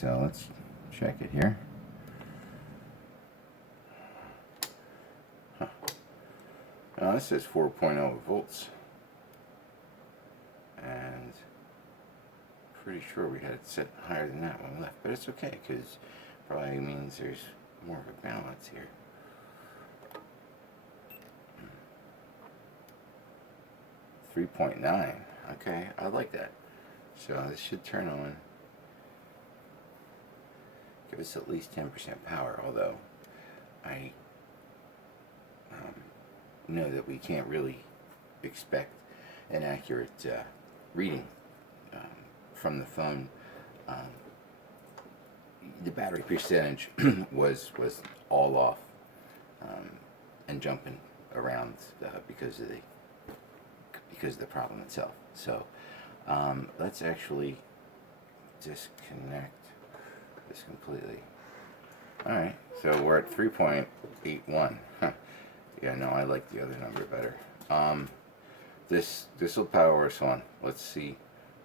so let's check it here. Huh. Now this says 4.0 volts, and pretty sure we had it set higher than that when we left, but it's okay because probably means there's more of a balance here. 3.9. Okay, I like that. So this should turn on. Give us at least 10% power, although I know that we can't really expect an accurate reading from the phone. The battery percentage was all off and jumping around because of the problem itself. So let's actually disconnect this completely. Alright, so we're at 3.81. Huh. Yeah, no, I like the other number better. This will power us on. Let's see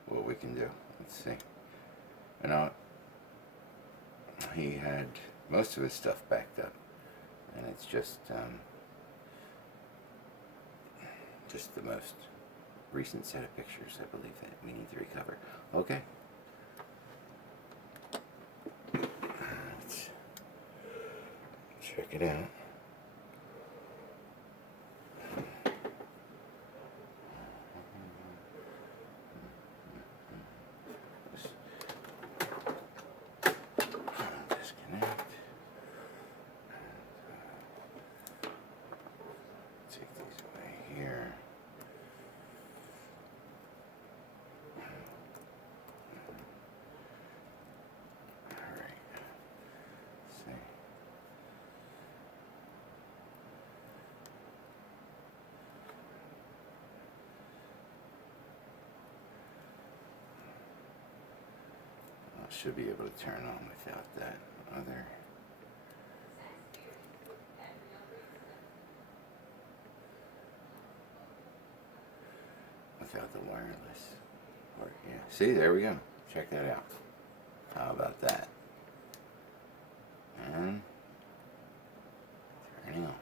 what we can do. Let's see. You know, he had most of his stuff backed up, and it's just the most recent set of pictures, I believe, that we need to recover. Okay. Let's check it out. Disconnect. Take these away here. Should be able to turn on without that other. Without the wireless. Or, yeah. See, there we go. Check that out. How about that? And turning on.